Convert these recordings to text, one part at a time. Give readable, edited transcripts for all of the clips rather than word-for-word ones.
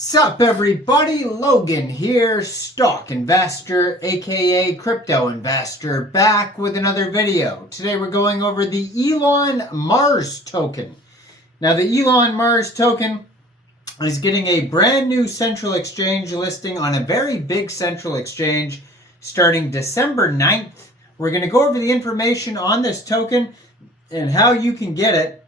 Sup everybody, Logan here, stock investor aka crypto investor, back with another video. Today we're going over the Elonmars token. Now the Elonmars token is getting a brand new central exchange listing on a very big central exchange starting December 9th. We're going to go over the information on this token and how you can get it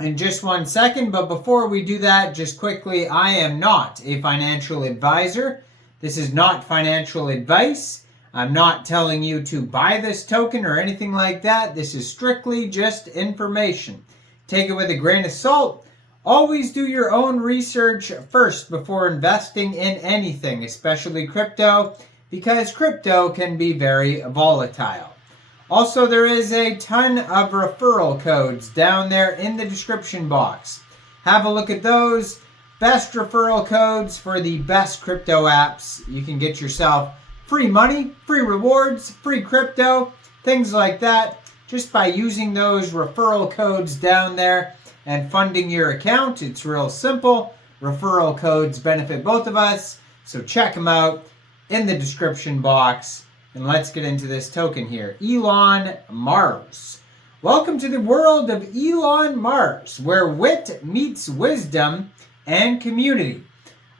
in just 1 second, but before we do that, just quickly, I am not a financial advisor. This is not financial advice. I'm not telling you to buy this token or anything like that. This is strictly just information. Take it with a grain of salt. Always do your own research first before investing in anything, especially crypto, because crypto can be very volatile. Also, there is a ton of referral codes down there in the description box. Have a look at those. Best referral codes for the best crypto apps. You can get yourself free money, free rewards, free crypto, things like that, just by using those referral codes down there and funding your account. It's real simple. Referral codes benefit both of us, so check them out in the description box. And let's get into this token here. Elonmars. Welcome to the world of Elonmars, where wit meets wisdom and community.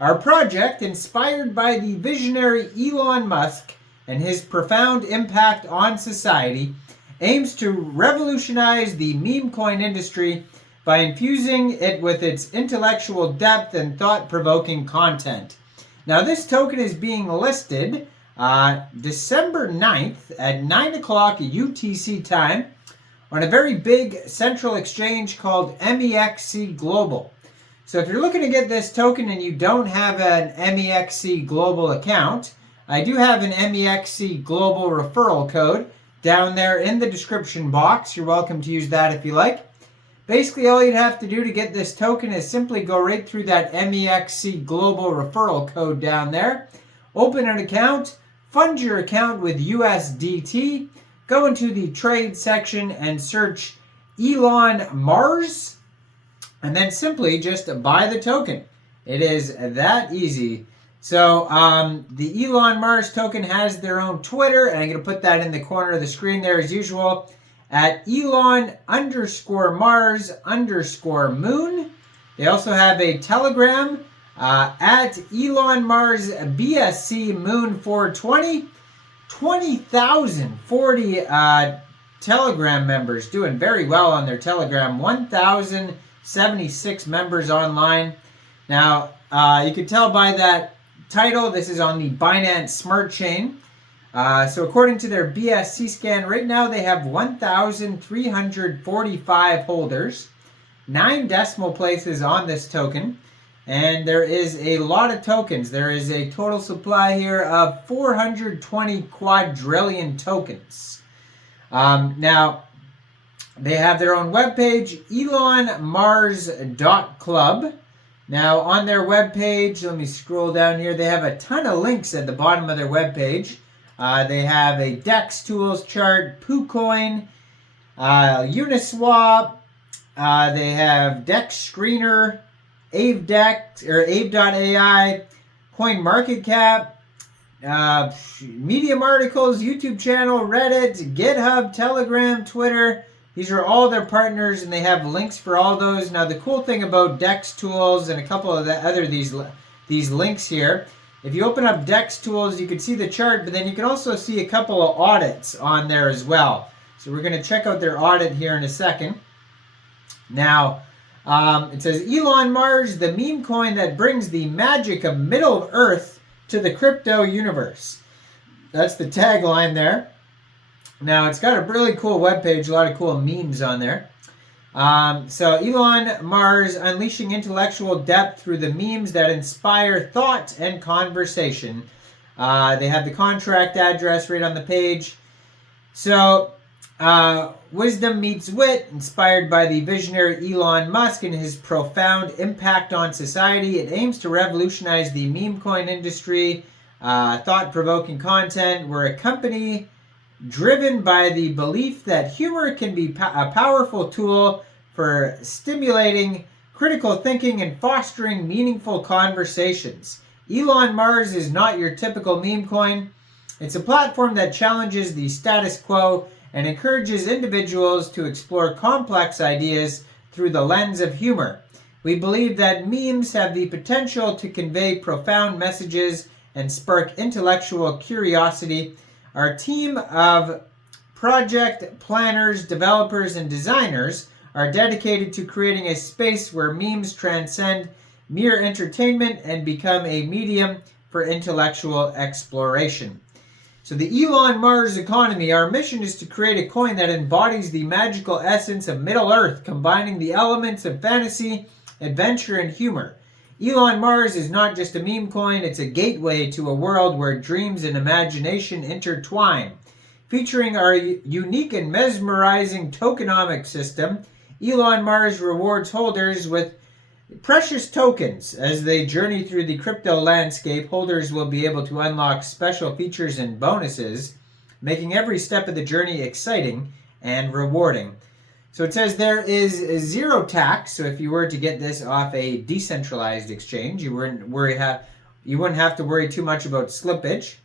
Our project, inspired by the visionary Elon Musk and his profound impact on society, aims to revolutionize the meme coin industry by infusing it with its intellectual depth and thought-provoking content. Now, this token is being listed December 9th at 9 o'clock UTC time on a very big central exchange called Mexc Global. So if you're looking to get this token and you don't have an Mexc Global account, I do have an Mexc Global referral code down there in the description box. You're welcome to use that if you like. Basically, all you'd have to do to get this token is simply go right through that Mexc Global referral code down there, open an account, fund your account with USDT, go into the trade section and search Elonmars, and then simply just buy the token. It is that easy. So the Elonmars token has their own Twitter, and I'm going to put that in the corner of the screen there as usual, at Elon_Mars_moon. They also have a Telegram, at Elonmars BSC Moon 420, 20,040 Telegram members, doing very well on their Telegram, 1,076 members online. Now, you can tell by that title, this is on the Binance Smart Chain. So according to their BSC scan, right now they have 1,345 holders, 9 decimal places on this token. And there is a lot of tokens. There is a total supply here of 420 quadrillion tokens. Now, they have their own webpage, elonmars.club. Now, on their webpage, let me scroll down here. They have a ton of links at the bottom of their webpage. They have a DEX tools chart, PooCoin, Uniswap. They have DEX Screener, Aave.dex or Aave.ai, CoinMarketCap, Medium articles, YouTube channel, Reddit, GitHub, Telegram, Twitter. These are all their partners, and they have links for all those. Now, the cool thing about DEX Tools and a couple of the other these links here, if you open up DEX Tools, you can see the chart, but then you can also see a couple of audits on there as well. So we're going to check out their audit here in a second. Now, it says, Elonmars, the meme coin that brings the magic of Middle Earth to the crypto universe. That's the tagline there. Now, it's got a really cool webpage, a lot of cool memes on there. So, Elonmars, unleashing intellectual depth through the memes that inspire thought and conversation. They have the contract address right on the page. So, wisdom meets wit, inspired by the visionary Elon Musk and his profound impact on society. It aims to revolutionize the meme coin industry. Thought-provoking content. We're a company driven by the belief that humor can be a powerful tool for stimulating critical thinking, and fostering meaningful conversations. Elonmars is not your typical meme coin. It's a platform that challenges the status quo and encourages individuals to explore complex ideas through the lens of humor. We believe that memes have the potential to convey profound messages and spark intellectual curiosity. Our team of project planners, developers, and designers are dedicated to creating a space where memes transcend mere entertainment and become a medium for intellectual exploration. So the Elonmars economy, our mission is to create a coin that embodies the magical essence of Middle Earth, combining the elements of fantasy, adventure, and humor. Elonmars is not just a meme coin, it's a gateway to a world where dreams and imagination intertwine. Featuring our unique and mesmerizing tokenomics system, Elonmars rewards holders with precious tokens. As they journey through the crypto landscape, holders will be able to unlock special features and bonuses, making every step of the journey exciting and rewarding. So it says there is zero tax. So if you were to get this off a decentralized exchange, you wouldn't have to worry too much about slippage.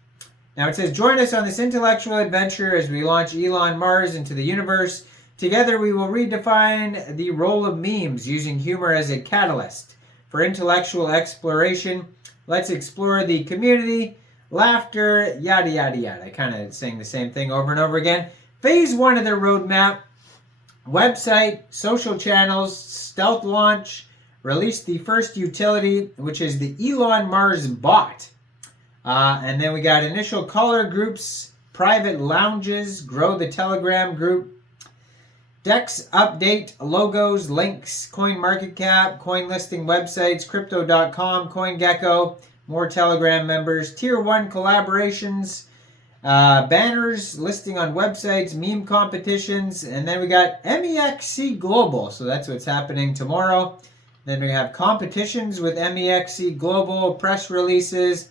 Now it says, join us on this intellectual adventure as we launch Elonmars into the universe. Together we will redefine the role of memes using humor as a catalyst for intellectual exploration. Let's explore the community, laughter, yada, yada, yada. Kind of saying the same thing over and over again. Phase 1 of their roadmap, website, social channels, stealth launch, release the first utility, which is the Elonmars bot. And then we got initial caller groups, private lounges, grow the Telegram group, DEX update, logos, links, coin market cap, coin listing websites, crypto.com, CoinGecko, more Telegram members, tier 1 collaborations, banners, listing on websites, meme competitions, and then we got Mexc Global. So that's what's happening tomorrow. Then we have competitions with Mexc Global, press releases,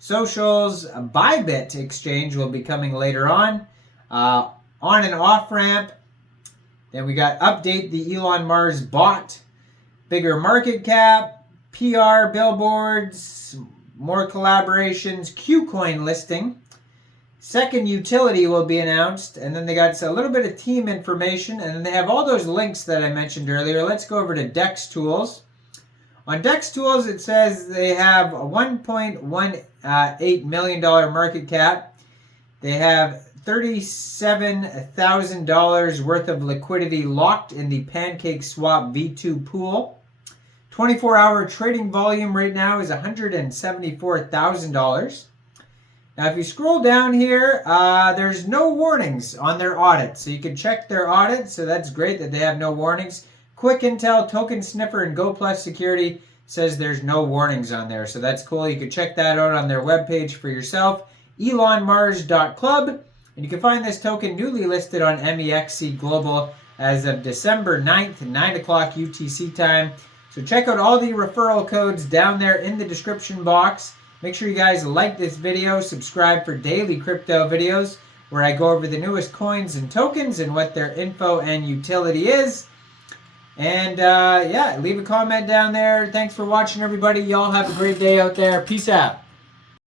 socials, a Bybit exchange will be coming later on and off ramp. Then we got update the Elonmars bot, bigger market cap, PR, billboards, more collaborations, Qcoin listing. Second utility will be announced, and then they got a little bit of team information, and then they have all those links that I mentioned earlier. Let's go over to DEX Tools. On DEX Tools, it says they have a $1.18 million market cap. They have $37,000 worth of liquidity locked in the PancakeSwap V2 pool. 24-hour trading volume right now is $174,000. Now, if you scroll down here, there's no warnings on their audit. So you can check their audit. So that's great that they have no warnings. Quick Intel, Token Sniffer, and Go Plus Security says there's no warnings on there. So that's cool. You can check that out on their webpage for yourself. Elonmars.club. And you can find this token newly listed on Mexc Global as of December 9th, 9 o'clock UTC time. So check out all the referral codes down there in the description box. Make sure you guys like this video, subscribe for daily crypto videos where I go over the newest coins and tokens and what their info and utility is. And yeah, leave a comment down there. Thanks for watching, everybody. Y'all have a great day out there. Peace out.